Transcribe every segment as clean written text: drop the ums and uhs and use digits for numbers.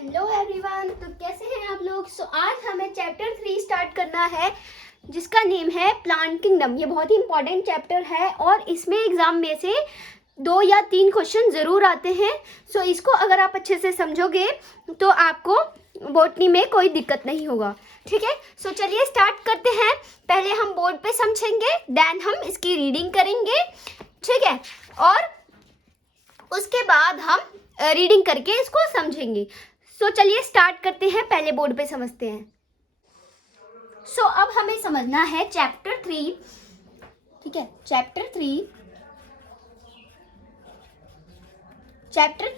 Hello everyone, तो कैसे हैं आप लोग। आज हमें चैप्टर 3 स्टार्ट करना है जिसका नेम है प्लांट किंगडम। ये बहुत ही इंपॉर्टेंट चैप्टर है और इसमें एग्जाम में से 2 या 3 क्वेश्चन ज़रूर आते हैं। इसको अगर आप अच्छे से समझोगे तो आपको बॉटनी में कोई दिक्कत नहीं होगा। ठीक है, चलिए स्टार्ट करते हैं। पहले हम बोर्ड पे समझेंगे, देन हम इसकी रीडिंग करेंगे। ठीक है, और उसके बाद हम रीडिंग करके इसको समझेंगे। चलिए स्टार्ट करते हैं। पहले बोर्ड पे समझते हैं। अब हमें समझना है चैप्टर 3। ठीक है, चैप्टर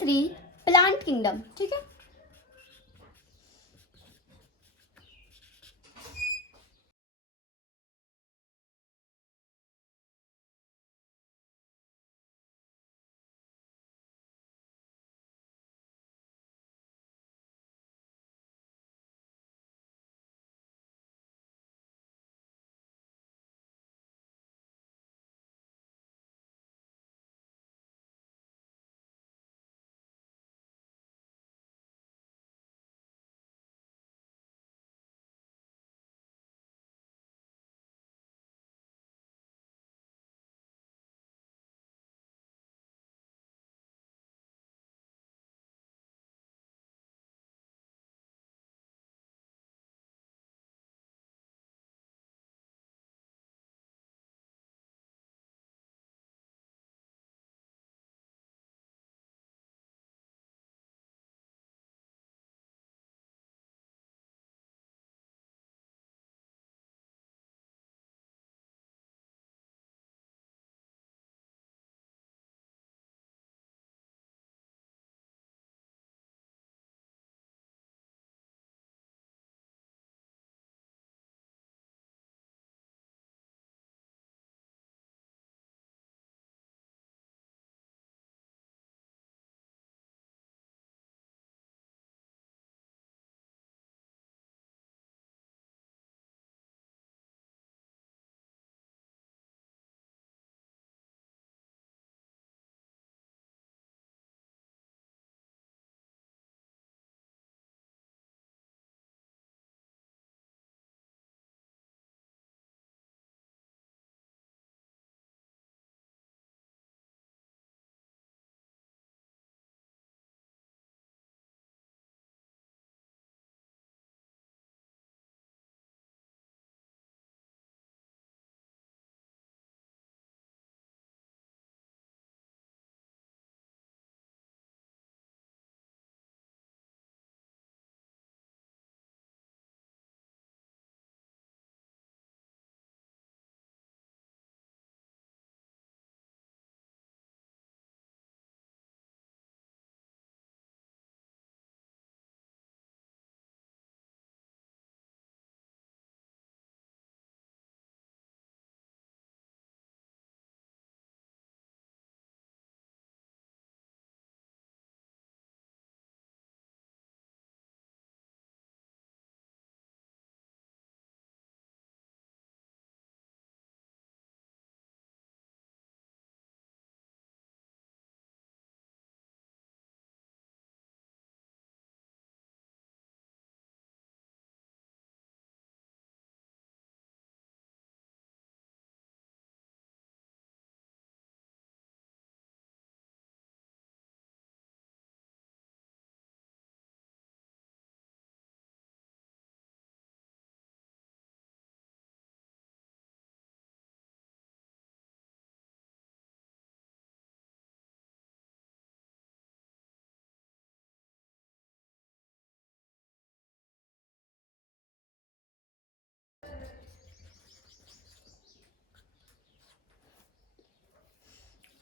3 प्लांट किंगडम। ठीक है,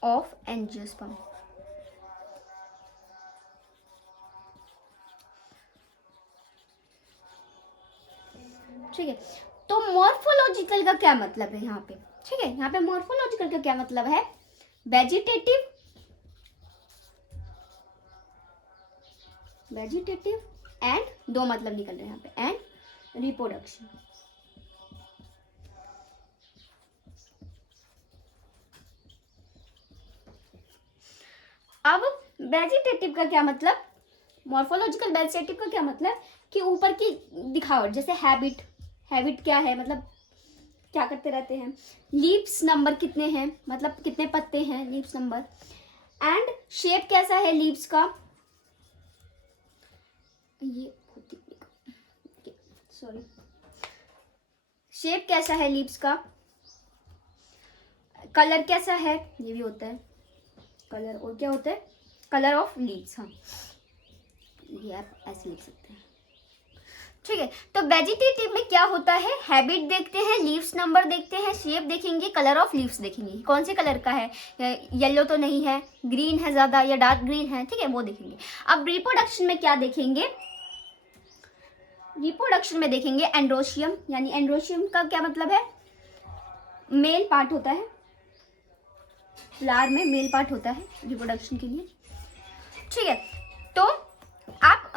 ऑफ एंजियोस्पर्म। ठीक है, तो मॉर्फोलॉजिकल का क्या मतलब है यहाँ पे। ठीक है, यहाँ पे मॉर्फोलॉजिकल का क्या मतलब है। वेजिटेटिव एंड 2 मतलब निकल रहे हैं यहाँ पे, एंड रिप्रोडक्शन। अब वेजिटेटिव का क्या मतलब, मॉर्फोलॉजिकल वेजिटेटिव का क्या मतलब कि ऊपर की दिखावट, जैसे हैबिट, हैबिट क्या है मतलब क्या करते रहते हैं। लीव्स नंबर कितने हैं, मतलब कितने पत्ते हैं, लीव्स नंबर। एंड शेप कैसा है लीव्स का, ये सॉरी, शेप कैसा है लीव्स का, कलर कैसा है, ये भी होता है कलर, और क्या होता है, कलर ऑफ लीव्स। हाँ, ये आप ऐसे लिख सकते हैं, ठीक है। तो वेजिटेटिव में क्या होता है, हैबिट देखते हैं, लीव्स नंबर देखते हैं, शेप देखेंगे, कलर ऑफ लीव्स देखेंगे, कौन से कलर का है, येलो तो नहीं है, ग्रीन है ज़्यादा या डार्क ग्रीन है, ठीक है, वो देखेंगे। अब रिप्रोडक्शन में क्या देखेंगे, रिप्रोडक्शन में देखेंगे एंड्रोशियम, यानी एंड्रोशियम का क्या मतलब है, मेल पार्ट होता है, फ्लावर में मेल पार्ट होता है रिप्रोडक्शन के लिए, ठीक है। तो आप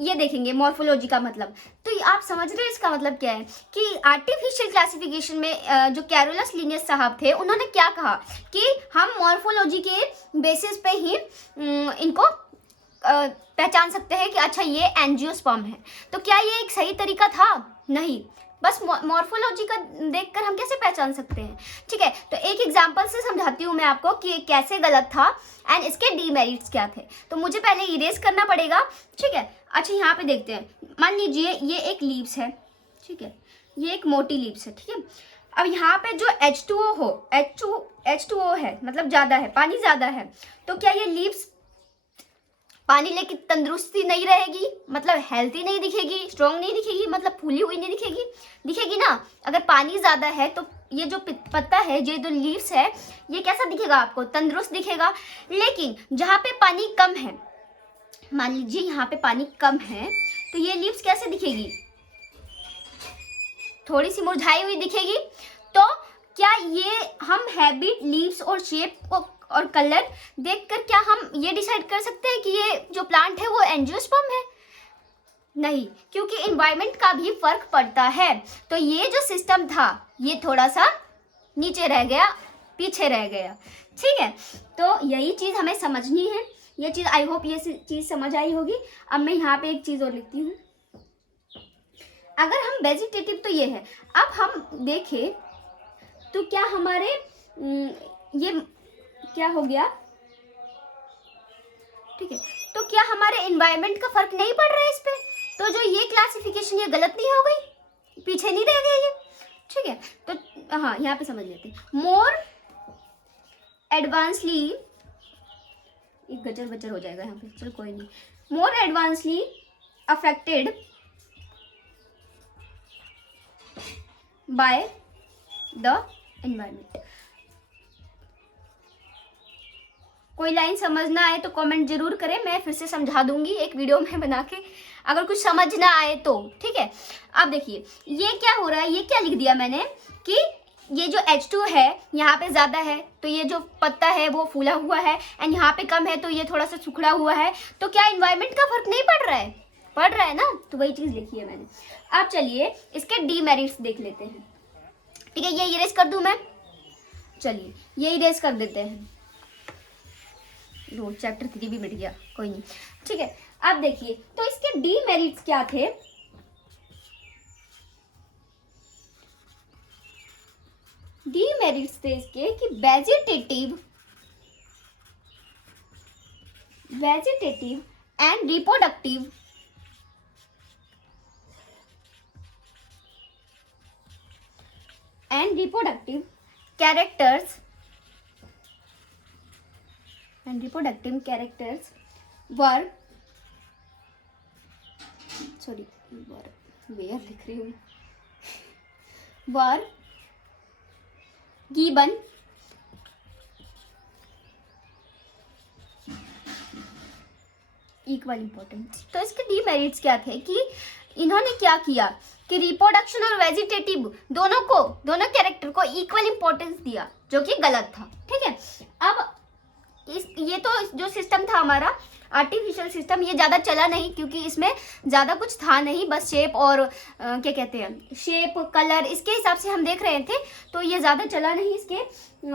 ये देखेंगे मॉर्फोलॉजी का मतलब, तो आप समझ रहे हैं इसका मतलब क्या है कि आर्टिफिशियल क्लासिफिकेशन में जो कैरोलस लिनियस साहब थे, उन्होंने क्या कहा कि हम मॉर्फोलॉजी के बेसिस पे ही इनको पहचान सकते हैं कि अच्छा ये एंजियोस्पर्म है। तो क्या ये एक सही तरीका था, नहीं, बस मॉर्फोलॉजी का देखकर हम कैसे पहचान सकते हैं, ठीक है। तो एक एग्जांपल से समझाती हूँ मैं आपको कि कैसे गलत था एंड इसके डीमेरिट्स क्या थे। तो मुझे पहले इरेज करना पड़ेगा, ठीक है। अच्छा, यहाँ पे देखते हैं, मान लीजिए ये एक लीव्स है, ठीक है, ये एक मोटी लीव्स है, ठीक है। अब यहाँ पे जो H2O हो, H2O है, मतलब ज़्यादा है, पानी ज़्यादा है, तो क्या ये लीव्स पानी लेके तंदुरुस्ती नहीं रहेगी, मतलब हेल्थी नहीं दिखेगी, स्ट्रॉन्ग नहीं दिखेगी, मतलब फूली हुई नहीं दिखेगी, दिखेगी ना। अगर पानी ज़्यादा है तो ये जो पत्ता है, ये जो लीव्स है, ये कैसा दिखेगा आपको, तंदुरुस्त दिखेगा। लेकिन जहाँ पे पानी कम है, मान लीजिए यहाँ पे पानी कम है, तो ये लीव्स कैसे दिखेगी, थोड़ी सी मुरझाई हुई दिखेगी। तो क्या ये हम हैबिट, लीव्स और शेप और कलर देखकर क्या हम ये डिसाइड कर सकते हैं कि ये जो प्लांट है वो एंजियोस्पर्म है, नहीं, क्योंकि एनवायरनमेंट का भी फर्क पड़ता है। तो ये जो सिस्टम था ये थोड़ा सा नीचे रह गया, पीछे रह गया, ठीक है। तो यही चीज़ हमें समझनी है, ये चीज़ आई होप ये चीज़ समझ आई होगी। अब मैं यहाँ पे एक चीज़ और लिखती हूँ, अगर हम वेजिटेटिव तो ये है, अब हम देखें तो क्या हमारे ये क्या हो गया, ठीक है, तो क्या हमारे एनवायरनमेंट का फर्क नहीं पड़ रहा है इस पे, तो जो ये क्लासिफिकेशन ये गलत नहीं हो गई, पीछे नहीं रह गया ये, ठीक है। तो हाँ, यहाँ पे समझ लेते हैं, मोर एडवांसली, एक गजर बजर हो जाएगा यहाँ पे, चलो कोई नहीं, मोर advancely affected by the environment. कोई लाइन समझ ना आए तो कमेंट जरूर करें, मैं फिर से समझा दूंगी एक वीडियो में बना के, अगर कुछ समझ ना आए तो, ठीक है। अब देखिए ये क्या हो रहा है, ये क्या लिख दिया मैंने कि ये जो H2 है यहाँ पे ज़्यादा है, तो ये जो पत्ता है वो फूला हुआ है, एंड यहाँ पे कम है तो ये थोड़ा सा सुखड़ा हुआ है। तो क्या इन्वायरमेंट का फर्क नहीं पड़ रहा है, पड़ रहा है ना, तो वही चीज़ लिखी है मैंने। अब चलिए इसके डीमेरिट्स देख लेते हैं, ठीक है। ये इरेज कर दूं मैं, चलिए ये इरेज कर देते हैं, चैप्टर 3 भी मिट गया, कोई नहीं, ठीक है। अब देखिए तो इसके डीमेरिट्स क्या थे, डीमेरिट्स थे इसके कि vegetative and reproductive characters and reproductive characters were given equal importance. तो इसके डीमेरिट्स क्या थे कि इन्होंने क्या किया कि रिप्रोडक्शन और वेजिटेटिव दोनों कैरेक्टर को इक्वल इम्पोर्टेंस दिया, जो कि गलत था, ठीक है। अब ये तो जो सिस्टम था हमारा आर्टिफिशियल सिस्टम, ये ज़्यादा चला नहीं क्योंकि इसमें ज़्यादा कुछ था नहीं, बस शेप और क्या कहते हैं, शेप कलर, इसके हिसाब से हम देख रहे थे, तो ये ज़्यादा चला नहीं इसके,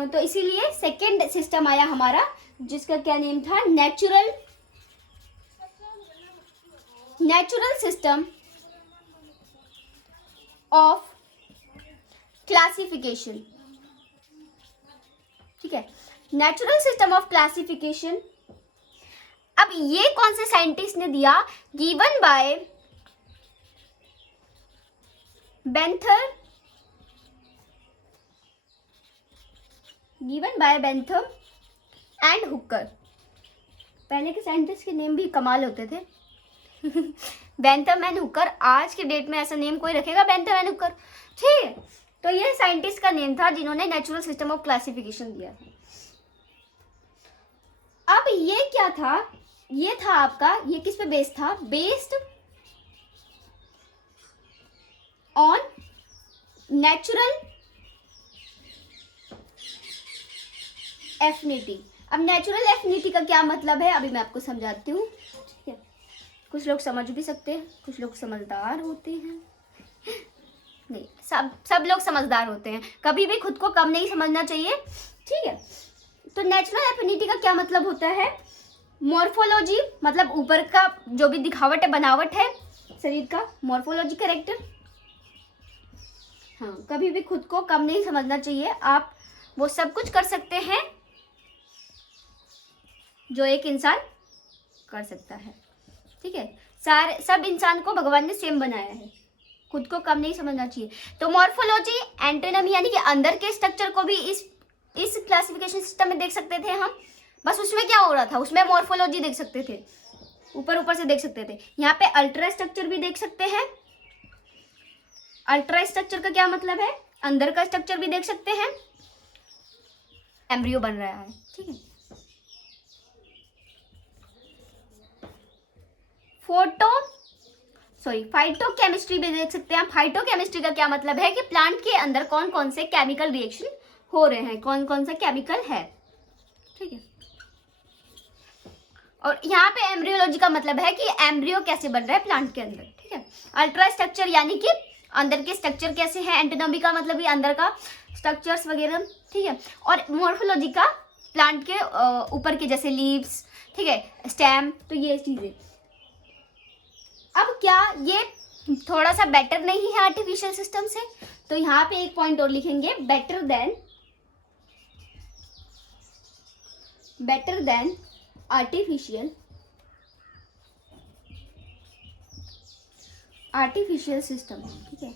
तो इसीलिए सेकेंड सिस्टम आया हमारा, जिसका क्या नेम था, natural natural system of classification, ठीक है, नेचुरल सिस्टम ऑफ क्लासिफिकेशन। अब ये कौन से साइंटिस्ट ने दिया? Given by Bentham and Hooker. पहले के साइंटिस्ट के नेम भी कमाल होते थे। बेंथम एंड हुकर, आज के डेट में ऐसा नेम कोई रखेगा बेंथम एंड हुकर? ठीक है, तो ये साइंटिस्ट का नेम था जिन्होंने नेचुरल सिस्टम ऑफ क्लासिफिकेशन दिया था। अब ये क्या था? ये था आपका, ये किस पे बेस्ड था? Based on natural affinity. अब नेचुरल एफिनिटी का क्या मतलब है, अभी मैं आपको समझाती हूँ, ठीक है। कुछ लोग समझ भी सकते हैं, कुछ लोग समझदार होते हैं, नहीं सब लोग समझदार होते हैं, कभी भी खुद को कम नहीं समझना चाहिए, ठीक है। तो नेचुरल एफिनिटी का क्या मतलब होता है? मॉर्फोलॉजी, मतलब ऊपर का जो भी दिखावट है, बनावट है शरीर का, मॉर्फोलॉजी कैरेक्टर। हाँ, कभी भी खुद को कम नहीं समझना चाहिए, आप वो सब कुछ कर सकते हैं जो एक इंसान कर सकता है, ठीक है। सब इंसान को भगवान ने सेम बनाया है, खुद को कम नहीं समझना चाहिए। तो मॉर्फोलॉजी, एंटोनॉमी, यानी कि अंदर के स्ट्रक्चर को भी इस क्लासिफिकेशन सिस्टम में देख सकते थे हम। बस उसमें क्या हो रहा था, उसमें मॉर्फोलॉजी देख सकते थे, ऊपर से देख सकते थे। यहाँ पे अल्ट्रा स्ट्रक्चर भी देख सकते हैं। अल्ट्रा स्ट्रक्चर का क्या मतलब है? अंदर का स्ट्रक्चर भी देख सकते हैं। एम्ब्रियो बन रहा है, ठीक है। फाइटोकेमिस्ट्री भी देख सकते हैं। फाइटोकेमिस्ट्री का क्या मतलब है कि प्लांट के अंदर कौन कौन से केमिकल रिएक्शन हो रहे हैं, कौन कौन सा केमिकल है, ठीक है। और यहाँ पे एम्ब्रियोलॉजी का मतलब है कि एम्ब्रियो कैसे बन रहा है प्लांट के अंदर, ठीक है। अल्ट्रा स्ट्रक्चर यानी कि अंदर के स्ट्रक्चर कैसे है, एंटोनॉमी का मतलब भी अंदर का स्ट्रक्चर्स वगैरह, ठीक है। और मॉर्फोलॉजी का प्लांट के ऊपर के जैसे लीव्स, ठीक है, स्टेम, तो ये चीजें। अब क्या ये थोड़ा सा बेटर नहीं है आर्टिफिशियल सिस्टम से? तो यहाँ पे एक पॉइंट और लिखेंगे, बेटर देन आर्टिफिशियल सिस्टम, ठीक है।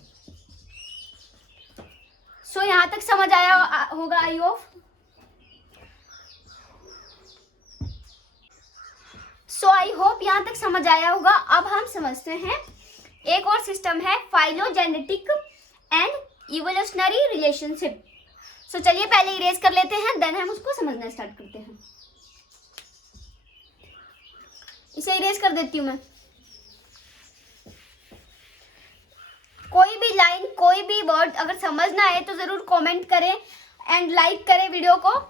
सो यहाँ तक समझ आया होगा आई होप। आई होप यहाँ तक समझ आया होगा। अब हम समझते हैं एक और सिस्टम है, फाइलोजेनेटिक एंड इवोल्यूशनरी रिलेशनशिप। चलिए पहले इरेज कर लेते हैं, देन हम उसको समझना स्टार्ट करते हैं। इसे इरेज कर देती हूं मैं। कोई भी लाइन, कोई भी वर्ड अगर समझना है तो जरूर कमेंट करें एंड लाइक करें वीडियो को,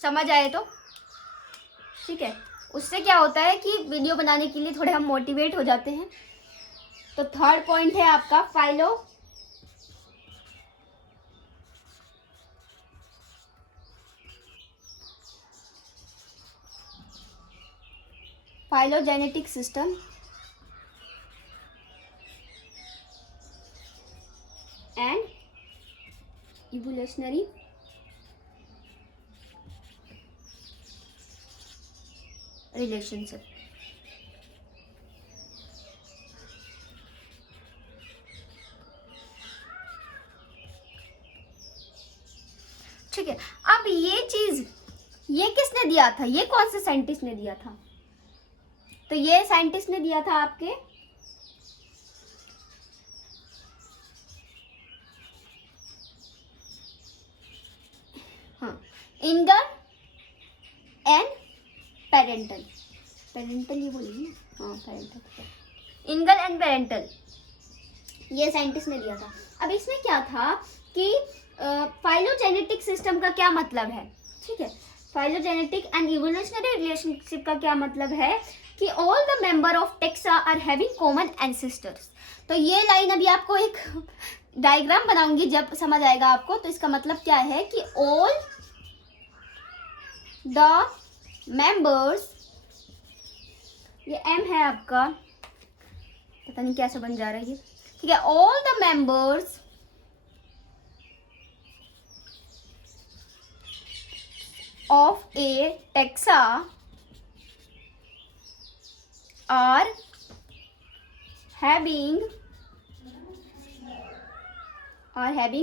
समझ आए तो, ठीक है। उससे क्या होता है कि वीडियो बनाने के लिए थोड़े हम मोटिवेट हो जाते हैं। तो थर्ड पॉइंट है आपका phylogenetic system and evolutionary relationship. ठीक है, अब ये चीज ये किसने दिया था? ये कौन से साइंटिस्ट ने दिया था? तो ये साइंटिस्ट ने दिया था आपके इंगर एंड पेरेंटल। ये बोलिए ना, हाँ पेरेंटल। इंगर एंड पेरेंटल, ये साइंटिस्ट ने दिया था। अब इसमें क्या था कि फाइलोजेनेटिक सिस्टम का क्या मतलब है, ठीक है। फाइलोजेनेटिक एंड इवोल्यूशनरी रिलेशनशिप का क्या मतलब है कि all the member of taxa are having common ancestors. तो ये लाइन अभी आपको एक डायग्राम बनाऊंगी, जब समझ आएगा आपको। तो इसका मतलब क्या है कि ऑल द members ये M है आपका, पता नहीं कैसे बन जा रहा है ये, ठीक है। All the members of a taxa are having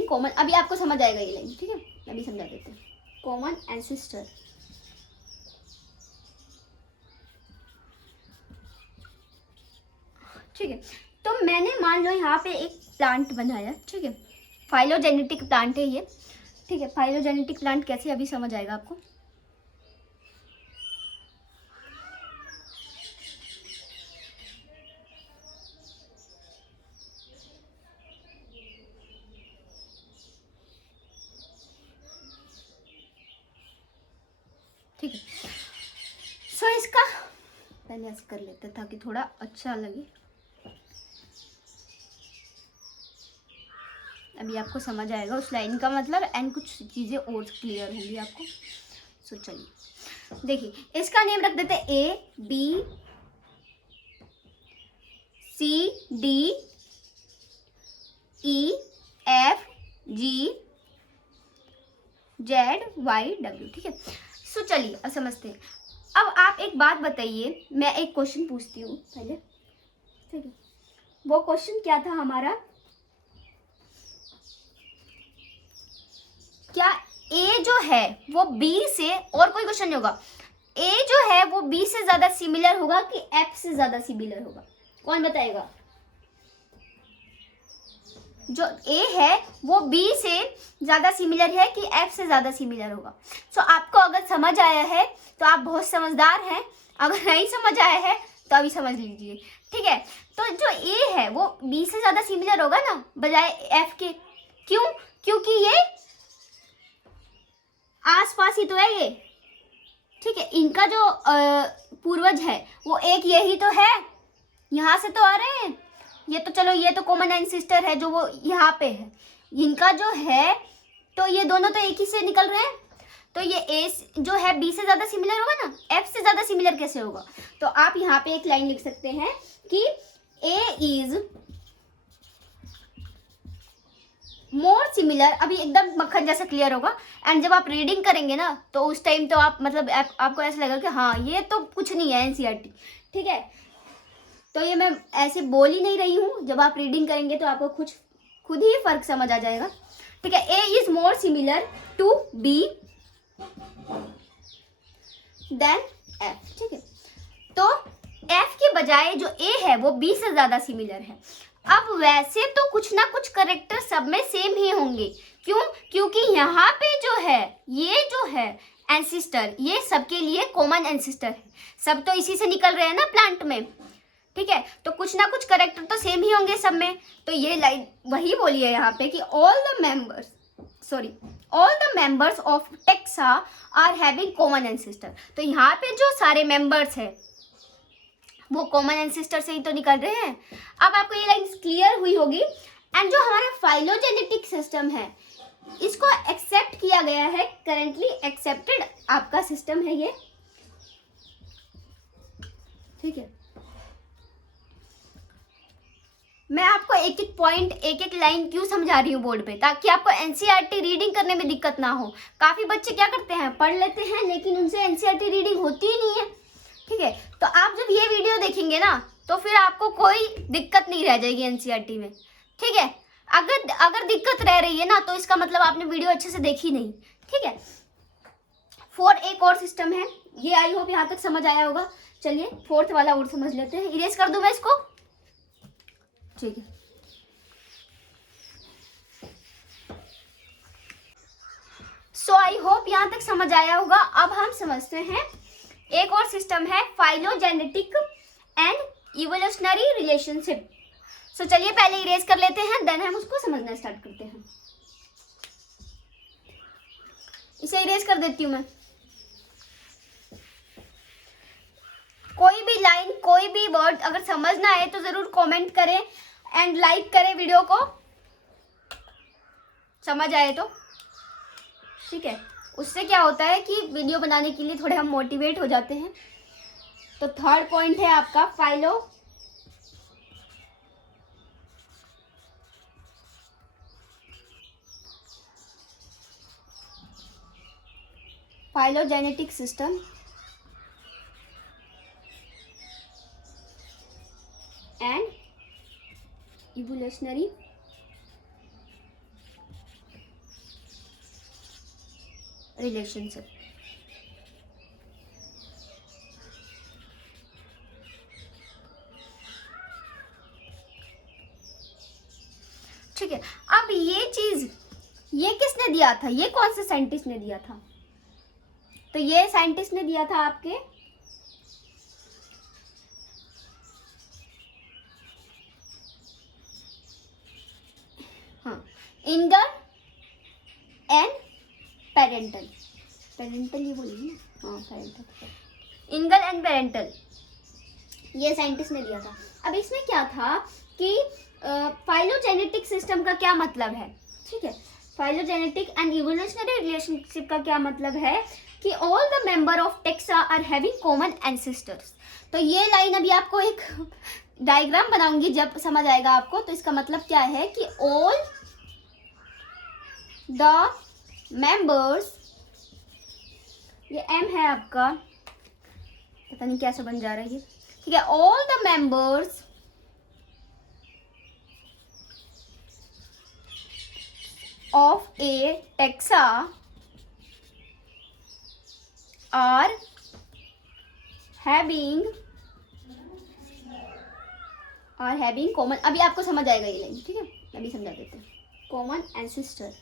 common, अभी आपको समझ आएगा ये लाइन, ठीक है, अभी समझा देते हैं। कॉमन एंसेस्टर, ठीक है। तो मैंने मान लो यहाँ पे एक प्लांट बनाया, ठीक है, फाइलोजेनेटिक प्लांट है ये, ठीक है। फाइलोजेनेटिक प्लांट कैसे, अभी समझ आएगा आपको। ठीक है, सो इसका पहले ऐसे कर लेते ताकि थोड़ा अच्छा लगे। अभी आपको समझ आएगा उस लाइन का मतलब, एंड कुछ चीज़ें और क्लियर होंगी आपको। सो चलिए देखिए, इसका नेम रख देते A B C D E F G Z Y W, ठीक है। सो चलिए अब समझते हैं। अब आप एक बात बताइए, मैं एक क्वेश्चन पूछती हूँ पहले, ठीक है। वो क्वेश्चन क्या था हमारा, क्या A जो है वो B से, और कोई क्वेश्चन नहीं होगा, A जो है वो B से ज्यादा सिमिलर होगा कि F से ज्यादा सिमिलर होगा? कौन बताएगा? जो A है वो B से ज्यादा सिमिलर है कि F से ज्यादा सिमिलर होगा? सो आपको अगर समझ आया है तो आप बहुत समझदार हैं, अगर नहीं समझ आया है तो अभी समझ लीजिए, ठीक है। तो जो A है वो B से ज्यादा सिमिलर होगा ना बजाय F के, क्यों? क्योंकि ये आसपास ही तो है ये, ठीक है। इनका जो पूर्वज है वो एक यही तो है, यहाँ से तो आ रहे हैं ये, तो चलो ये तो कॉमन एंसेस्टर है जो वो यहाँ पे है, इनका जो है तो ये दोनों तो एक ही से निकल रहे हैं, तो ये A जो है B से ज्यादा सिमिलर होगा ना, F से ज्यादा सिमिलर कैसे होगा? तो आप यहाँ पे एक लाइन लिख सकते हैं कि A इज मोर सिमिलर, अभी एकदम मक्खन जैसा क्लियर होगा, एंड जब आप रीडिंग करेंगे ना तो उस टाइम तो आप मतलब आपको ऐसा लगेगा कि हाँ ये तो कुछ नहीं है एनसीईआरटी, ठीक है। तो ये मैं ऐसे बोल ही नहीं रही हूँ, जब आप रीडिंग करेंगे तो आपको खुद ही फर्क समझ आ जाएगा, ठीक है। A is more similar to B than F, ठीक है। तो F के बजाय जो A है वो B से ज्यादा सिमिलर है। अब वैसे तो कुछ ना कुछ करेक्टर सब में सेम ही होंगे, क्यों? क्योंकि यहाँ पे जो है ये जो है एंसेस्टर, ये सबके लिए कॉमन एंसेस्टर है, सब तो इसी से निकल रहे हैं ना प्लांट में, ठीक है। तो कुछ ना कुछ करेक्टर तो सेम ही होंगे सब में। तो ये लाइन वही बोली है यहाँ पे कि all the members of taxa are having common ancestor. तो यहाँ पे जो सारे मेंबर्स है वो कॉमन एंसेस्टर से ही तो निकल रहे हैं। अब आपको ये लाइन क्लियर हुई होगी। एंड जो हमारा फाइलोजेनेटिक सिस्टम है इसको एक्सेप्ट किया गया है, करेंटली एक्सेप्टेड आपका सिस्टम है ये, ठीक है। मैं आपको एक एक पॉइंट एक एक लाइन क्यों समझा रही हूँ बोर्ड पे, ताकि आपको एनसीईआरटी रीडिंग करने में दिक्कत ना हो। काफी बच्चे क्या करते हैं, पढ़ लेते हैं लेकिन उनसे एनसीईआरटी रीडिंग होती ही नहीं है, ठीक है। तो आप जब ये वीडियो देखेंगे ना तो फिर आपको कोई दिक्कत नहीं रह जाएगी एनसीईआरटी में, ठीक है। अगर दिक्कत रह रही है ना तो इसका मतलब आपने वीडियो अच्छे से देखी नहीं, ठीक है। फोर एक और सिस्टम है, ये आई होप यहाँ तक समझ आया होगा। चलिए फोर्थ वाला और समझ लेते हैं। इरेज कर दूं मैं इसको, ठीक है। सो आई होप यहाँ तक समझ आया होगा। अब हम समझते हैं एक और सिस्टम है फाइलोजेनेटिक एंड इवोल्यूशनरी रिलेशनशिप। सो चलिए पहले इरेज कर लेते हैं, देन हम उसको समझना स्टार्ट करते हैं। इसे इरेज कर देती हूँ मैं। कोई भी लाइन कोई भी वर्ड अगर समझना है तो जरूर कमेंट करें एंड लाइक करें वीडियो को, समझ आए तो, ठीक है। उससे क्या होता है कि वीडियो बनाने के लिए थोड़े हम मोटिवेट हो जाते हैं। तो थर्ड पॉइंट है आपका phylogenetic system and evolutionary relationship. ठीक है, अब ये चीज ये किसने दिया था, ये कौन से साइंटिस्ट ने दिया था? तो ये साइंटिस्ट ने दिया था आपके हाँ इंगर एंड पेरेंटल। पेरेंटल ये बोलिए ना, हाँ पेरेंटल, इंगर एंड पेरेंटल, ये साइंटिस्ट ने दिया था। अब इसमें क्या था कि फाइलोजेनेटिक सिस्टम का क्या मतलब है? ठीक है, फाइलोजेनेटिक एंड इवोल्यूशनरी रिलेशनशिप का क्या मतलब है कि all the member of taxa are having common ancestors. तो ये लाइन अभी आपको एक डायग्राम बनाऊंगी, जब समझ आएगा आपको। तो इसका मतलब क्या है कि ऑल द मेंबर्स, ये एम है आपका, पता नहीं कैसे बन जा रहा है ये, ठीक है, all the members of a taxa are having common, अभी आपको समझ आएगा ये लाइन, ठीक है, अभी समझा देते हैं, कॉमन एंसेस्टर।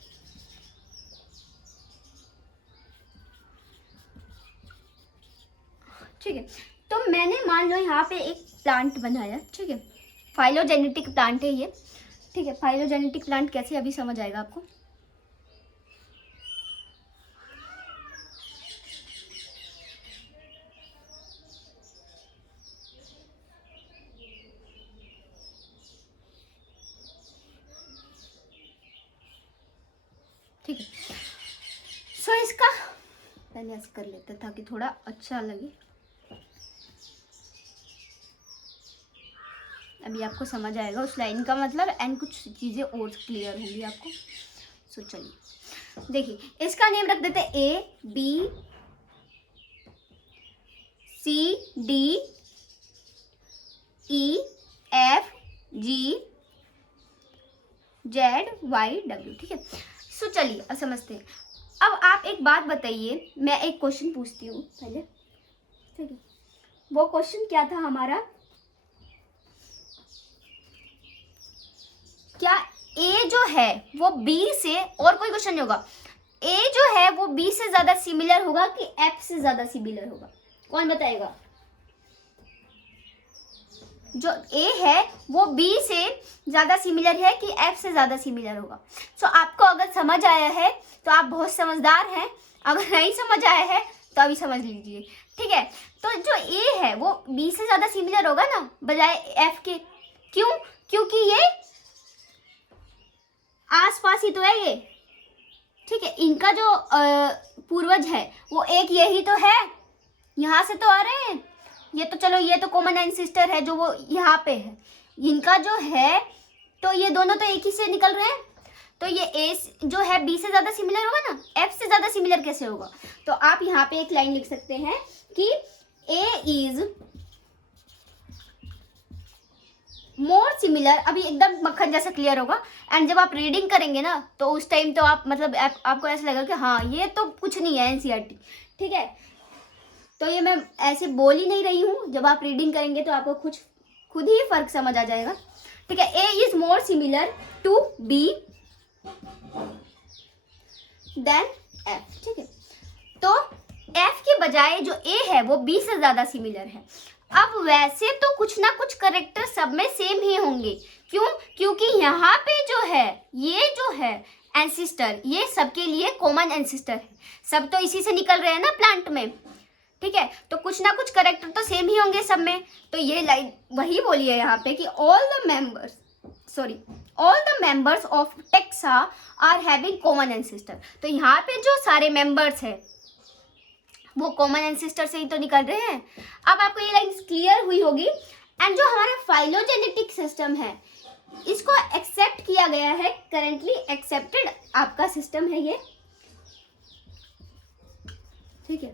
ठीक है, तो मैंने मान लो यहाँ पे एक प्लांट बनाया, ठीक है, फाइलोजेनेटिक प्लांट है ये, ठीक है, फाइलोजेनेटिक प्लांट कैसे अभी समझ आएगा आपको। ठीक है, सो इसका पहले ऐसे कर लेते ताकि थोड़ा अच्छा लगे। अभी आपको समझ आएगा उस लाइन का मतलब, एंड कुछ चीज़ें और क्लियर होंगी आपको। सो चलिए देखिए, इसका नेम रख देते A B C D E F G Z Y W. ठीक है, सो चलिए अब समझते हैं। अब आप एक बात बताइए, मैं एक क्वेश्चन पूछती हूँ पहले, ठीक है, वो क्वेश्चन क्या था हमारा, क्या ए जो है वो बी से, और कोई क्वेश्चन नहीं होगा, ए जो है वो बी से ज्यादा सिमिलर होगा कि एफ से ज्यादा सिमिलर होगा? कौन बताएगा? जो ए है वो बी से ज्यादा सिमिलर है कि एफ से ज्यादा सिमिलर होगा? सो आपको अगर समझ आया है तो आप बहुत समझदार हैं, अगर नहीं समझ आया है तो अभी समझ लीजिए। ठीक है, तो जो ए है वो बी से ज्यादा सिमिलर होगा ना बजाय एफ के। क्यों? क्योंकि ये आसपास ही तो है ये। ठीक है, इनका जो पूर्वज है वो एक यही तो है, यहाँ से तो आ रहे हैं ये, तो चलो ये तो कॉमन एंसेस्टर है जो वो यहाँ पे है, इनका जो है तो ये दोनों तो एक ही से निकल रहे हैं, तो ये ए जो है बी से ज्यादा सिमिलर होगा ना, एफ से ज्यादा सिमिलर कैसे होगा? तो आप यहाँ पे एक लाइन लिख सकते हैं कि ए इज मोर सिमिलर, अभी एकदम मक्खन जैसा क्लियर होगा, एंड जब आप रीडिंग करेंगे ना तो उस टाइम तो आप मतलब आपको ऐसा लगेगा कि हाँ ये तो कुछ नहीं है एनसीईआरटी। ठीक है, तो ये मैं ऐसे बोल ही नहीं रही हूँ, जब आप रीडिंग करेंगे तो आपको खुद ही फर्क समझ आ जाएगा। ठीक है, A is more similar to B than F. ठीक है, तो एफ के बजाय जो ए है वो बी से ज्यादा सिमिलर है। अब वैसे तो कुछ ना कुछ करेक्टर सब में सेम ही होंगे, क्यों? क्योंकि यहाँ पे जो है ये जो है एंसेस्टर, ये सबके लिए कॉमन एंसेस्टर है, सब तो इसी से निकल रहे हैं ना प्लांट में। ठीक है, तो कुछ ना कुछ करेक्टर तो सेम ही होंगे सब में। तो ये लाइन वही बोली है यहाँ पे कि all the members of taxa are having common ancestor. तो यहाँ पे जो सारे मेंबर्स हैं वो कॉमन एंसेस्टर से ही तो निकल रहे हैं। अब आपको ये लाइन क्लियर हुई होगी। एंड जो हमारा फाइलोजेनेटिक सिस्टम है इसको एक्सेप्ट किया गया है, करेंटली एक्सेप्टेड आपका सिस्टम है ये, ठीक है।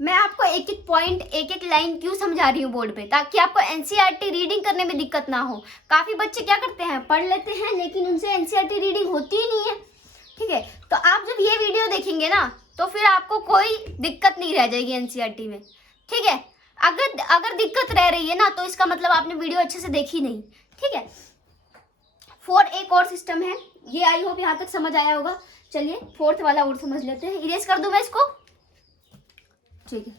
मैं आपको एक एक पॉइंट एक एक लाइन क्यों समझा रही हूँ बोर्ड पे, ताकि आपको एनसीईआरटी रीडिंग करने में दिक्कत ना हो। काफी बच्चे क्या करते हैं, पढ़ लेते हैं लेकिन उनसे एनसीईआरटी रीडिंग होती ही नहीं है, ठीक है। तो आप जब ये वीडियो देखेंगे ना तो फिर आपको कोई दिक्कत नहीं रह जाएगी एनसीईआरटी में, ठीक है। अगर दिक्कत रह रही है ना तो इसका मतलब आपने वीडियो अच्छे से देखी नहीं, ठीक है। 4 एक और सिस्टम है, ये आई होप यहाँ तक समझ आया होगा। चलिए 4th वाला और समझ लेते हैं। इरेज कर दूं मैं इसको, ठीक है।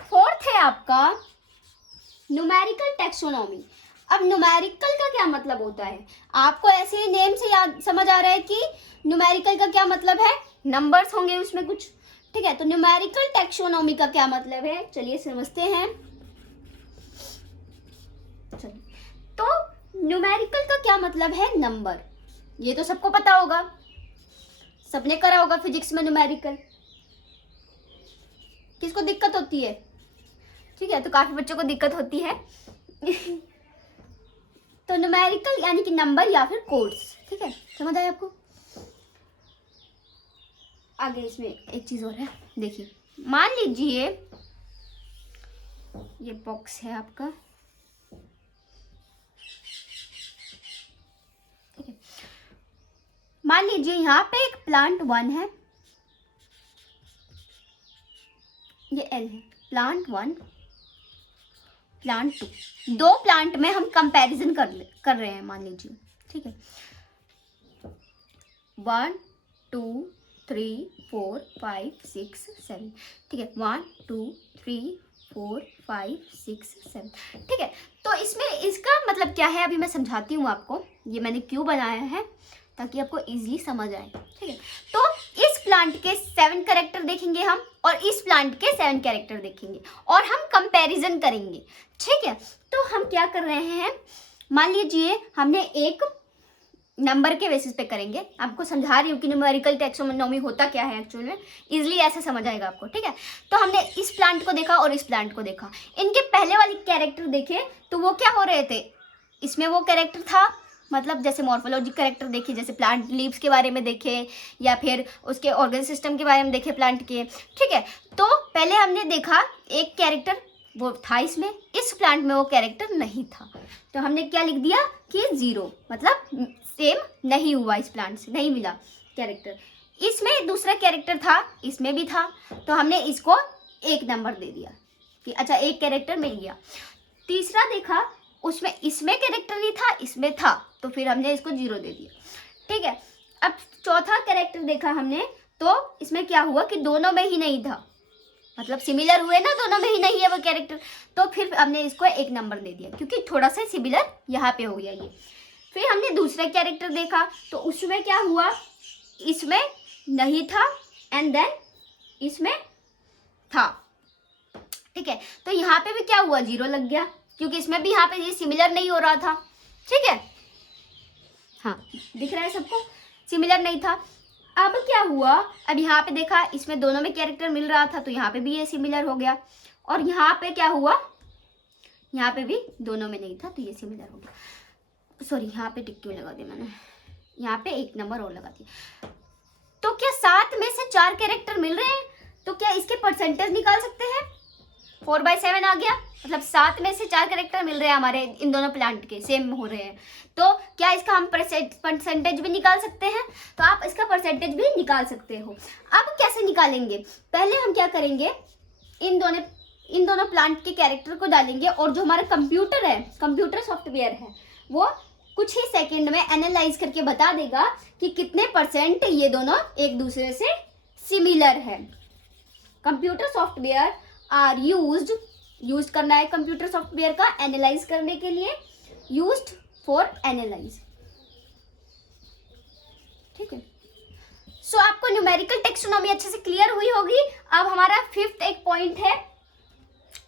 फोर्थ है आपका न्यूमेरिकल टैक्सोनॉमी। अब न्यूमेरिकल का क्या मतलब होता है, आपको ऐसे ही नेम से याद समझ आ रहा है कि न्यूमेरिकल का क्या मतलब है, नंबर्स होंगे उसमें कुछ, ठीक है। तो न्यूमेरिकल टैक्सोनॉमी का क्या मतलब है, चलिए समझते हैं। चलिए, तो न्यूमेरिकल का क्या मतलब है, नंबर। ये तो सबको पता होगा, सबने करा होगा फिजिक्स में न्यूमेरिकल। किसको दिक्कत होती है, ठीक है, तो काफी बच्चों को दिक्कत होती है। तो न्यूमेरिकल यानी कि नंबर या फिर कोड्स, ठीक है, समझ आया आपको। आगे इसमें एक चीज और है, देखिए मान लीजिए ये बॉक्स है आपका, ठीक है। मान लीजिए यहाँ पे एक प्लांट 1 है, ये L है, प्लांट 1 प्लांट 2, 2 प्लांट में हम कंपैरिजन कर रहे हैं मान लीजिए, ठीक है। 1 2 3 4 5 6 7, ठीक है, 1 2 3 4 5 6 7, ठीक है। तो इसमें इसका मतलब क्या है अभी मैं समझाती हूँ आपको, ये मैंने क्यों बनाया है ताकि आपको इजीली समझ आए, ठीक है। तो इस प्लांट के 7 कैरेक्टर देखेंगे हम और इस प्लांट के 7 कैरेक्टर देखेंगे और हम कंपैरिजन करेंगे, ठीक है। तो हम क्या कर रहे हैं, मान लीजिए हमने एक नंबर के बेसिस पे करेंगे, आपको समझा रही हूँ कि न्यूमेरिकल टैक्सोनॉमी होता क्या है एक्चुअल में, इजीली ऐसे समझ आएगा आपको, ठीक है। तो हमने इस प्लांट को देखा और इस प्लांट को देखा, इनके पहले वाले कैरेक्टर देखे तो वो क्या हो रहे थे, इसमें वो कैरेक्टर था, मतलब जैसे मॉर्फोलॉजी कैरेक्टर देखे, जैसे प्लांट लीव्स के बारे में देखे या फिर उसके ऑर्गन सिस्टम के बारे में देखे प्लांट के, ठीक है। तो पहले हमने देखा एक कैरेक्टर वो था इसमें, इस प्लांट में वो कैरेक्टर नहीं था, तो हमने क्या लिख दिया कि 0, मतलब सेम नहीं हुआ, इस प्लांट से नहीं मिला कैरेक्टर। इसमें दूसरा कैरेक्टर था, इसमें भी था, तो हमने इसको 1 नंबर दे दिया कि अच्छा 1 कैरेक्टर मिल गया। तीसरा देखा उसमें इसमें कैरेक्टर नहीं था, इसमें था, तो फिर हमने इसको 0 दे दिया, ठीक है। अब चौथा कैरेक्टर देखा हमने, तो इसमें क्या हुआ कि दोनों में ही नहीं था, मतलब सिमिलर हुए ना, दोनों में ही नहीं है वो कैरेक्टर, तो फिर हमने इसको 1 नंबर दे दिया क्योंकि थोड़ा सा सिमिलर यहाँ पे हो गया ये। फिर हमने दूसरा कैरेक्टर देखा तो उसमें क्या हुआ, इसमें नहीं था एंड देन इसमें था, ठीक है। तो यहाँ पे भी क्या हुआ, 0 लग गया क्योंकि इसमें भी यहाँ पे ये सिमिलर नहीं हो रहा था, ठीक है। हाँ दिख रहा है सबको, सिमिलर नहीं था। अब क्या हुआ, अब यहाँ पे देखा इसमें दोनों में कैरेक्टर मिल रहा था तो यहाँ पे भी ये सिमिलर हो गया, और यहाँ पे क्या हुआ, यहाँ पे भी दोनों में नहीं था तो ये सिमिलर हो गया। सॉरी यहाँ पे टिक क्यों लगा दी मैंने, यहाँ पे 1 नंबर और लगा दिया। तो क्या 7 में से 4 कैरेक्टर मिल रहे हैं, तो क्या इसके परसेंटेज निकाल सकते हैं, 4/7 आ गया, मतलब 7 में से 4 कैरेक्टर मिल रहे हैं हमारे इन दोनों प्लांट के, सेम हो रहे हैं, तो क्या इसका हम परसेंटेज भी निकाल सकते हैं, तो आप इसका परसेंटेज भी निकाल सकते हो। अब कैसे निकालेंगे, पहले हम क्या करेंगे, इन दोनों प्लांट के कैरेक्टर को डालेंगे और जो हमारा कंप्यूटर है, कंप्यूटर सॉफ्टवेयर है, वो कुछ ही सेकेंड में एनालाइज करके बता देगा कि कितने % ये दोनों एक दूसरे से सिमिलर है। कंप्यूटर सॉफ्टवेयर आर यूज्ड करना है, कंप्यूटर सॉफ्टवेयर का एनालाइज करने के लिए, यूज्ड फॉर एनालाइज, ठीक है। सो आपको न्यूमेरिकल टैक्सोनॉमी अच्छे से क्लियर हुई होगी। अब हमारा 5th एक पॉइंट है,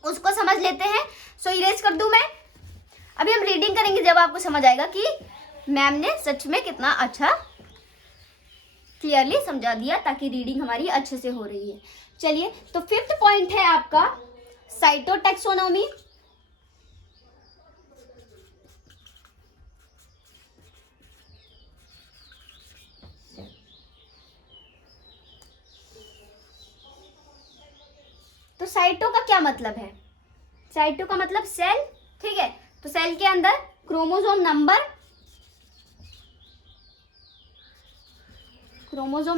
उसको समझ लेते हैं। सो इरेज कर दूं मैं, अभी हम रीडिंग करेंगे जब आपको समझ आएगा कि मैम ने सच में कितना अच्छा क्लियरली समझा दिया, ताकि रीडिंग हमारी अच्छे से हो रही है। चलिए, तो 5th पॉइंट है आपका साइटोटैक्सोनॉमी। तो साइटो का क्या मतलब है? साइटो का मतलब सेल, ठीक है। तो सेल के अंदर क्रोमोसोम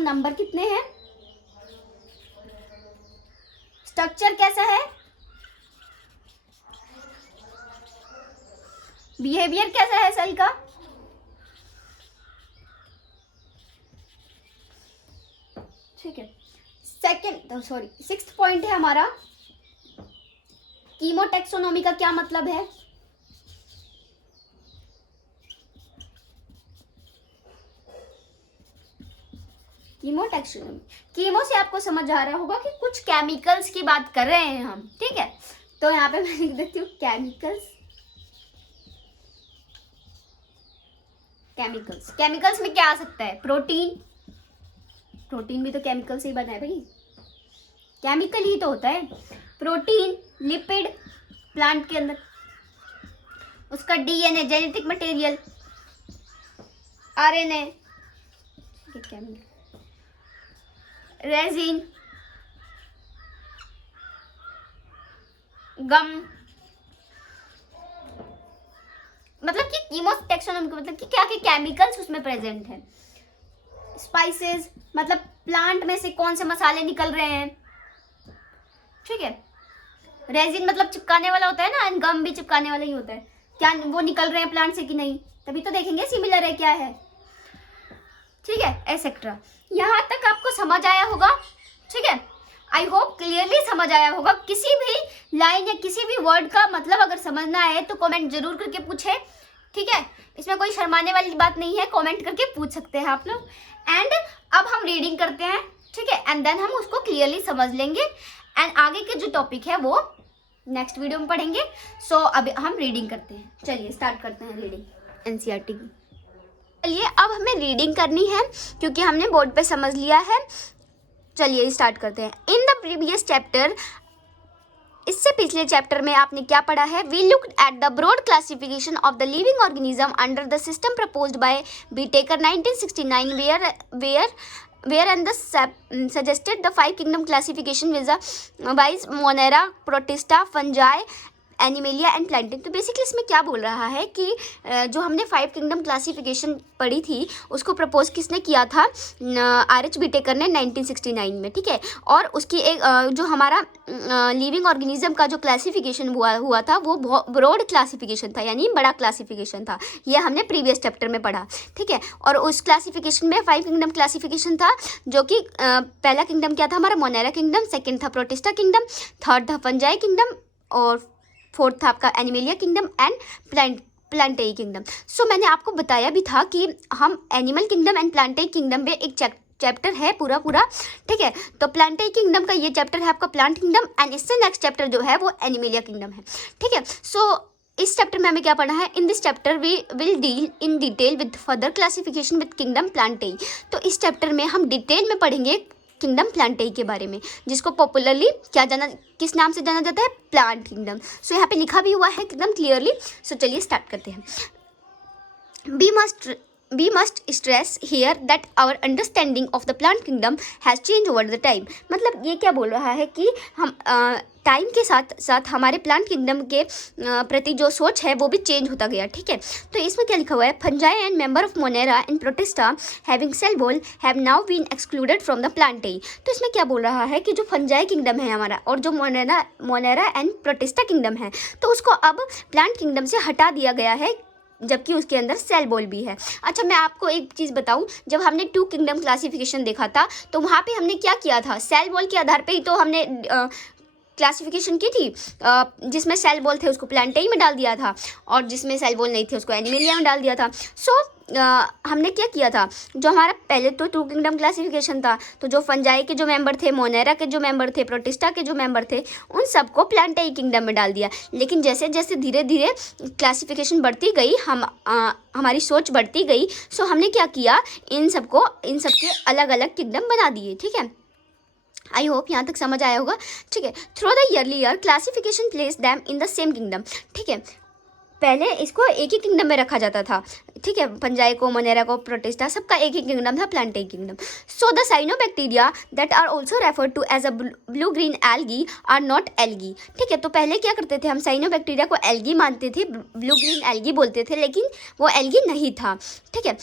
नंबर कितने हैं, स्ट्रक्चर कैसा है, बिहेवियर कैसा है सेल का, ठीक है। 6th पॉइंट है हमारा कीमोटैक्सोनॉमी का क्या मतलब है? कीमोटैक्सोनॉमी, कीमो से आपको समझ आ रहा होगा कि कुछ केमिकल्स की बात कर रहे हैं हम, ठीक है। तो यहाँ पे मैं लिख देती हूँ केमिकल्स में क्या आ सकता है? प्रोटीन भी तो केमिकल से ही बना है भाई, केमिकल ही तो होता है। प्रोटीन, लिपिड, प्लांट के अंदर उसका DNA, genetic material, RNA, resin, gum, मतलब कि कीमोटैक्सोनॉमी का मतलब कि क्या क्या केमिकल्स उसमें प्रेजेंट है। स्पाइसेस, मतलब प्लांट में से कौन से मसाले निकल रहे हैं, ठीक है। रेजिन मतलब चिपकाने वाला होता है ना, एंड गम भी चिपकाने वाला ही होता है। क्या वो निकल रहे हैं प्लांट से कि नहीं, तभी तो देखेंगे सिमिलर है क्या है, ठीक है, एसेट्रा। यहाँ तक आपको समझ आया होगा, ठीक है। आई होप क्लियरली समझ आया होगा। किसी भी लाइन या किसी भी वर्ड का मतलब अगर समझना है तो कमेंट जरूर करके पूछे, ठीक है। इसमें कोई शर्माने वाली बात नहीं है, कमेंट करके पूछ सकते हैं आप लोग। एंड अब हम रीडिंग करते हैं, ठीक है, एंड देन हम उसको क्लियरली समझ लेंगे, एंड आगे के जो टॉपिक है वो नेक्स्ट वीडियो में पढ़ेंगे। सो अभी हम रीडिंग करते हैं। चलिए स्टार्ट करते हैं रीडिंग एनसीईआरटी की। चलिए अब हमें रीडिंग करनी है क्योंकि हमने बोर्ड पे समझ लिया है। चलिए स्टार्ट करते हैं। इन द प्रीवियस चैप्टर, इससे पिछले चैप्टर में आपने क्या पढ़ा है? We looked at the broad classification of the living organism under the system proposed by Whittaker 1969 where and the suggested the 5 kingdom classification with the wise Monera, Protista, fungi, animalia and planting. तो basically इसमें क्या बोल रहा है कि जो हमने 5 kingdom classification पढ़ी थी उसको प्रपोज किसने किया था? आर.एच. बीटेकर ने 1969 में, ठीक है। और उसकी एक जो हमारा लिविंग ऑर्गेनिज्म का जो क्लासिफिकेशन हुआ था वो ब्रॉड क्लासिफिकेशन था, यानी बड़ा क्लासिफिकेशन था। यह हमने प्रीवियस चैप्टर में पढ़ा, ठीक है। और उस क्लासिफिकेशन में 5 किंगडम क्लासिफिकेशन था, जो कि पहला किंगडम क्या था हमारा? मोनेरा किंगडम, सेकेंड था प्रोटिस्टा किंगडम, थर्ड था फंजाई किंगडम, और फोर्थ था आपका एनिमेलिया किंगडम एंड प्लांटेई किंगडम। सो मैंने आपको बताया भी था कि हम एनिमल किंगडम एंड प्लांटेई किंगडम में एक चैप्टर है पूरा, ठीक है। तो प्लांटेई किंगडम का ये चैप्टर है आपका प्लांट किंगडम, एंड इससे नेक्स्ट चैप्टर जो है वो एनिमेलिया किंगडम है, ठीक है। सो इस चैप्टर में हमें क्या पढ़ना है? In this chapter we will deal in detail with further classification with kingdom Plantae. तो इस चैप्टर में हम डिटेल में पढ़ेंगे किंगडम प्लांटेई के बारे में, जिसको पॉपुलरली किस नाम से जाना जाता है? Plant kingdom. सो यहाँ पे लिखा भी हुआ है एकदम क्लियरली। सो चलिए स्टार्ट करते हैं। We must stress here that our understanding of the plant kingdom has changed over the time। मतलब ये क्या बोल रहा है कि हम टाइम के साथ साथ हमारे प्लांट किंगडम के प्रति जो सोच है वो भी चेंज होता गया, ठीक है। तो इसमें क्या लिखा हुआ है? Fungi and member of Monera and Protista having cell wall have now been excluded from the Plantae. तो इसमें क्या बोल रहा है कि जो फंजाई किंगडम है हमारा और जो मोनेरा एंड प्रोटिस्टा किंगडम है, तो उसको अब प्लांट किंगडम से हटा दिया गया है, जबकि उसके अंदर सेल बॉल भी है। अच्छा, मैं आपको एक चीज़ बताऊं, जब हमने 2 किंगडम क्लासिफिकेशन देखा था तो वहाँ पे हमने क्या किया था? सेल बॉल के आधार पे ही तो हमने क्लासिफिकेशन की थी। जिसमें सेल बॉल थे उसको प्लांटेई में डाल दिया था, और जिसमें सेल बॉल नहीं थे उसको एनिमेलिया में डाल दिया था। सो हमने क्या किया था, जो हमारा पहले तो टू किंगडम क्लासिफिकेशन था, तो जो फंजाई के जो मेंबर थे, मोनेरा के जो मेंबर थे, प्रोटिस्टा के जो मेंबर थे, उन सबको प्लांटाई किंगडम में डाल दिया। लेकिन जैसे जैसे धीरे धीरे क्लासिफिकेशन बढ़ती गई, हमारी सोच बढ़ती गई, सो हमने क्या किया, इन सबके अलग अलग किंगडम बना दिए। ठीक है, आई होप यहाँ तक समझ आया होगा। ठीक है, through the year classification place them in the same kingdom. ठीक है, पहले इसको एक ही किंगडम में रखा जाता था। ठीक है, फंजाई को, मोनेरा को, प्रोटिस्टा, सबका एक ही किंगडम था, plantae kingdom. So the cyanobacteria that are also referred to as a blue green algae are not algae. ठीक है, तो पहले क्या करते थे हम, साइनोबैक्टीरिया को एल्गी मानते थे, ब्लू ग्रीन एल्गी बोलते थे, लेकिन वो एल्गी नहीं था। ठीक है,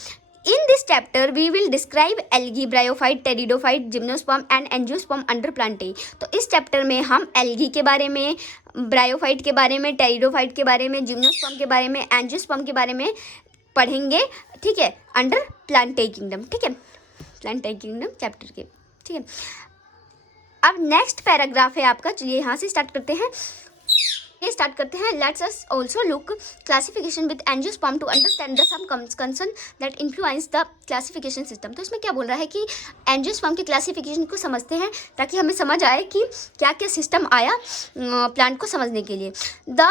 in this chapter we will describe algae, bryophyte, pteridophyte, gymnosperm and angiosperm under plantae। तो इस चैप्टर में हम एल्गी के बारे में, ब्रायोफाइट के बारे में, टेरिडोफाइट के बारे में, जिम्नोस्पर्म के बारे में, एंजियोस्पर्म के बारे में पढ़ेंगे। ठीक है, अंडर प्लांटाई किंगडम। ठीक है, प्लांटाई किंगडम चैप्टर के। ठीक है, अब नेक्स्ट पैराग्राफ है आपका, चलिए यहाँ से स्टार्ट करते हैं। स्टार्ट करते हैं। Let's us also look classification with angiosperm to understand the some concern that influence the classification system. तो इसमें क्या बोल रहा है कि एंजियोस्पर्म के क्लासिफिकेशन को समझते हैं ताकि हमें समझ आए कि क्या क्या सिस्टम आया प्लांट को समझने के लिए। The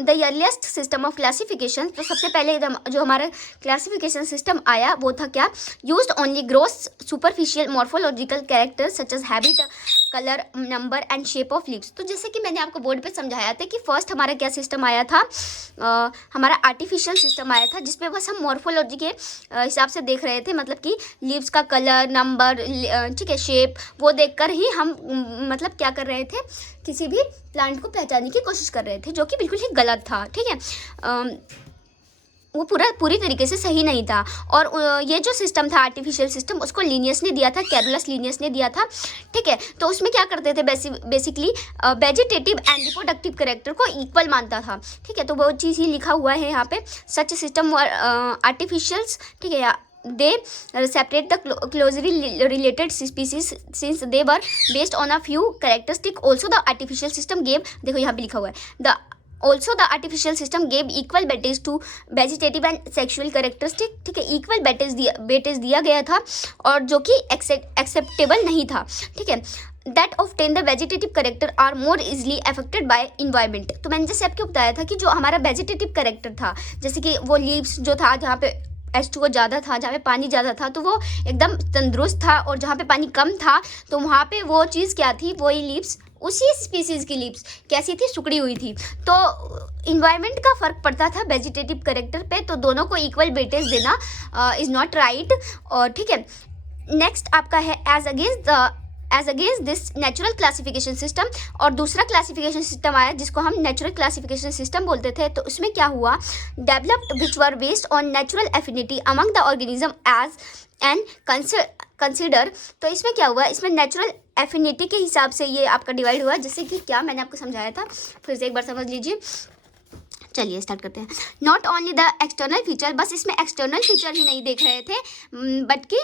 earliest system of classification, तो सबसे पहले जो हमारा क्लासिफिकेशन सिस्टम आया वो था क्या, used only gross superficial morphological characters such as habit, colour, number and shape of leaves. तो जैसे कि मैंने आपको बोर्ड पे समझाया था कि फर्स्ट हमारा क्या सिस्टम आया था, हमारा आर्टिफिशियल सिस्टम आया था, जिसमें बस हम मॉर्फोलॉजी के हिसाब से देख रहे थे, मतलब कि लीव्स का कलर, नंबर, ठीक है, शेप, वो देखकर ही हम मतलब क्या कर रहे थे, किसी भी प्लांट को पहचानने की कोशिश कर रहे थे, जो कि बिल्कुल ही गलत था। ठीक है, वो पूरी तरीके से सही नहीं था। और ये जो सिस्टम था आर्टिफिशियल सिस्टम, उसको लीनियस ने दिया था, कैरोलस लीनियस ने दिया था। ठीक है, तो उसमें क्या करते थे, basically vegetative and reproductive character को इक्वल मानता था। ठीक है, तो वो चीज़ ही लिखा हुआ है यहाँ पे, सच सिस्टम आर्टिफिशियल्स। ठीक है, they separate the closely related species since they were based on a few characteristics. Also the artificial system gave, देखो यहाँ पे लिखा हुआ है, also the artificial system gave equal weightage to vegetative and sexual characteristic। ठीक है, equal weightage दिया गया था और जो कि acceptable नहीं था। ठीक है, that often the vegetative character are more easily affected by environment। तो मैंने जैसे आपको बताया था कि जो हमारा वेजिटेटिव कैरेक्टर था, जैसे कि वो लीव्स जो था, जहाँ पे H2O ज़्यादा था, जहाँ पे पानी ज़्यादा था, तो वो एकदम तंदुरुस्त था, और जहाँ पे पानी कम था तो वहाँ पे वो चीज़ क्या थी, वही लीव्स, उसी स्पीसीज़ की लीव्स कैसी थी, सुकड़ी हुई थी। तो इन्वायरमेंट का फ़र्क पड़ता था वेजिटेटिव कैरेक्टर पे, तो दोनों को इक्वल वेटेज देना इज़ नॉट राइट। और ठीक है, नेक्स्ट आपका है as against this natural classification system. और दूसरा क्लासिफिकेशन सिस्टम आया जिसको हम नेचुरल क्लासिफिकेशन सिस्टम बोलते थे। तो उसमें क्या हुआ, developed which were based on natural affinity among the organism as and consider. तो इसमें क्या हुआ, इसमें नेचुरल एफिनिटी के हिसाब से ये आपका डिवाइड हुआ, जैसे कि क्या मैंने आपको समझाया था, फिर से एक बार समझ लीजिए। चलिए स्टार्ट करते हैं। Not only the external feature, बस इसमें एक्सटर्नल फीचर ही नहीं देख रहे थे, बल्कि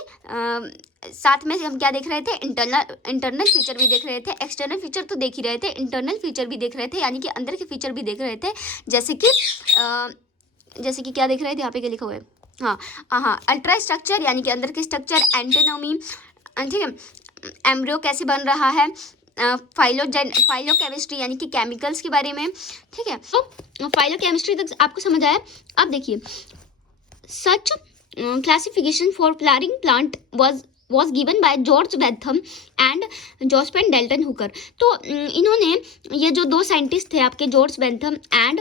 साथ में हम क्या देख रहे थे, इंटरनल फीचर भी देख रहे थे। एक्सटर्नल फीचर तो देख ही रहे थे, इंटरनल फीचर भी देख रहे थे, यानी कि अंदर के फीचर भी देख रहे थे। जैसे कि क्या देख रहे थे, यहाँ पे क्या लिखा हुआ है, हाँ, अल्ट्रा स्ट्रक्चर, यानी कि अंदर के स्ट्रक्चर, एंटोनॉमी, ठीक है, एम्ब्रियो कैसे बन रहा है, फाइलोकेमिस्ट्री यानी कि केमिकल्स के बारे में। ठीक है, तो फाइलोकेमिस्ट्री तक आपको समझ आया। अब देखिए, such classification for flowering plant was given by George Bentham and Joseph Dalton Hooker. तो इन्होंने, ये जो दो साइंटिस्ट थे आपके, George Bentham and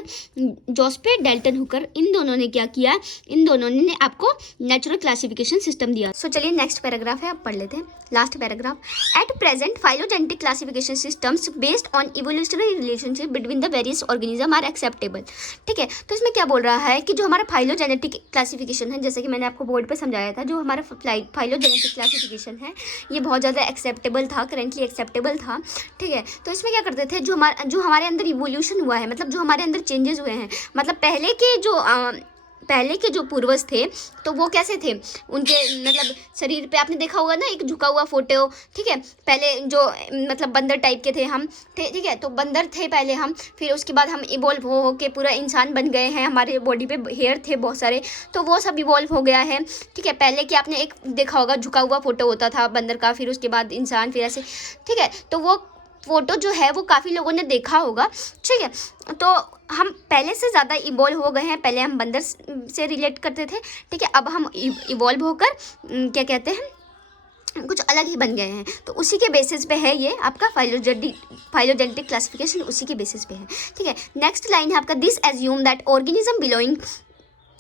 Joseph Dalton Hooker, इन दोनों ने क्या किया, इन दोनों ने आपको नेचुरल क्लासिफिकेशन सिस्टम दिया। सो चलिए नेक्स्ट पैराग्राफ है, आप पढ़ लेते हैं, last paragraph. At present phylogenetic classification systems based on evolutionary relationship between the various organism are acceptable. ठीक है, तो इसमें क्या बोल रहा है कि जो हमारा फाइलोजेनेटिक क्लासिफिकेशन है, जैसे कि मैंने आपको बोर्ड पे समझाया था, जो हमारा फाइलोजेनेटिक क्लासिफिकेशन है ये बहुत ज़्यादा एक्सेप्टेबल था, करेंटली एक्सेप्टेबल था। ठीक है, तो इसमें क्या करते थे, जो हमारे अंदर इवोल्यूशन हुआ है, मतलब जो हमारे अंदर चेंजेस हुए हैं, मतलब पहले के जो पहले के जो पूर्वज थे तो वो कैसे थे, उनके मतलब शरीर पे आपने देखा होगा ना एक झुका हुआ फोटो, ठीक है। पहले जो मतलब बंदर टाइप के थे हम थे, ठीक है। तो बंदर थे पहले हम, फिर उसके बाद हम इवॉल्व हो के पूरा इंसान बन गए हैं, हमारे बॉडी पे हेयर थे बहुत सारे, तो वो सब इवॉल्व हो गया है, ठीक है। पहले कि आपने एक देखा होगा झुका हुआ फोटो होता था बंदर का, फिर उसके बाद इंसान, फिर ऐसे, ठीक है। तो वो फोटो जो है वो काफ़ी लोगों ने देखा होगा, ठीक है। तो हम पहले से ज़्यादा इवॉल्व हो गए हैं, पहले हम बंदर से रिलेट करते थे, ठीक है। अब हम इवॉल्व होकर क्या कहते हैं कुछ अलग ही बन गए हैं। तो उसी के बेसिस पे है ये आपका फाइलोजेनेटिक क्लासिफिकेशन, उसी के बेसिस पे है, ठीक है। नेक्स्ट लाइन है आपका this assume that organism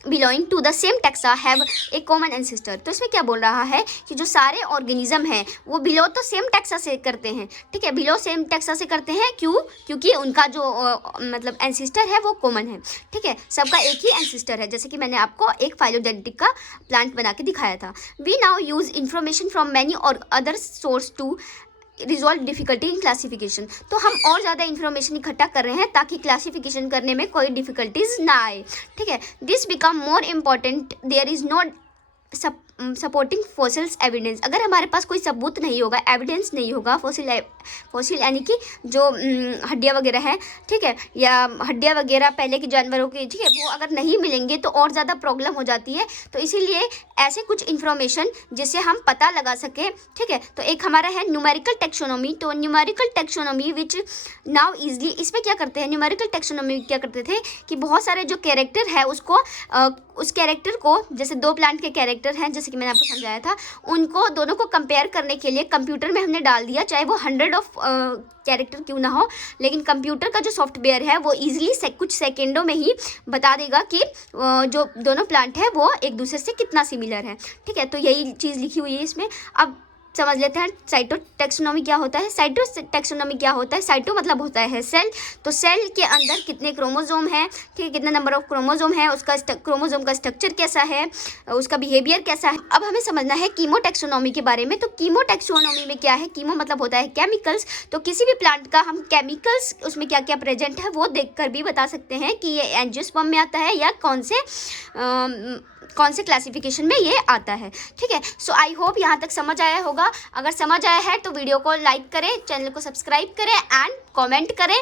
belonging to the same taxa have a common ancestor. तो इसमें क्या बोल रहा है कि जो सारे ऑर्गेनिज्म हैं वो बिलो तो सेम टैक्सा से करते हैं, ठीक है। बिलो सेम टैक्सा से करते हैं, क्यों? क्योंकि उनका जो मतलब एंसेस्टर है वो कॉमन है, ठीक है। सबका एक ही एंसेस्टर है, जैसे कि मैंने आपको एक फाइलोजेनेटिक का प्लांट बना के दिखाया था। We now use information from many और other source to resolve difficulty in classification. तो हम और ज़्यादा इन्फॉर्मेशन इकट्ठा कर रहे हैं ताकि क्लासिफिकेशन करने में कोई डिफिकल्टीज ना आए, ठीक है। This become more important there is not supporting fossils evidence. अगर हमारे पास कोई सबूत नहीं होगा, एविडेंस नहीं होगा, फॉसिल यानी कि जो हड्डियाँ वगैरह हैं, ठीक है, या हड्डियाँ वगैरह पहले के जानवरों की, ठीक है, वो अगर नहीं मिलेंगे तो और ज़्यादा प्रॉब्लम हो जाती है। तो इसीलिए ऐसे कुछ इन्फॉर्मेशन जिससे हम पता लगा सकें, ठीक है। तो एक हमारा है न्यूमेरिकल टेक्सोनॉमी। तो numerical taxonomy which now easily, इसमें क्या करते हैं, न्यूमेरिकल टेक्सोनॉमी क्या करते थे कि बहुत सारे जो कैरेक्टर है उसको उस कैरेक्टर को, जैसे दो प्लांट के कैरेक्टर हैं जैसे कि मैंने आपको समझाया था, उनको दोनों को कंपेयर करने के लिए कंप्यूटर में हमने डाल दिया, चाहे वो 100 ऑफ कैरेक्टर क्यों ना हो, लेकिन कंप्यूटर का जो सॉफ्टवेयर है वो ईजिली कुछ सेकेंडों में ही बता देगा कि जो दोनों प्लांट है वो एक दूसरे से कितना सिमिलर है, ठीक है। तो यही चीज़ लिखी हुई है इसमें। अब समझ लेते हैं साइटोटैक्सोनॉमी क्या होता है। साइटोटैक्सोनॉमी क्या होता है, साइटो मतलब होता है सेल, तो सेल के अंदर कितने क्रोमोसोम हैं, ठीक है, कितने नंबर ऑफ क्रोमोसोम है, उसका क्रोमोसोम का स्ट्रक्चर कैसा है, उसका बिहेवियर कैसा है। अब हमें समझना है कीमोटैक्सोनॉमी के बारे में। तो कीमोटैक्सोनॉमी में क्या है, कीमो मतलब होता है केमिकल्स, तो किसी भी प्लांट का हम केमिकल्स उसमें क्या क्या प्रेजेंट है वो देखकर भी बता सकते हैं कि ये एंजियोस्पर्म में आता है या कौन से क्लासिफिकेशन में ये आता है, ठीक है। सो आई होप यहाँ तक समझ आया होगा। अगर समझ आया है तो वीडियो को लाइक करें, चैनल को सब्सक्राइब करें एंड कमेंट करें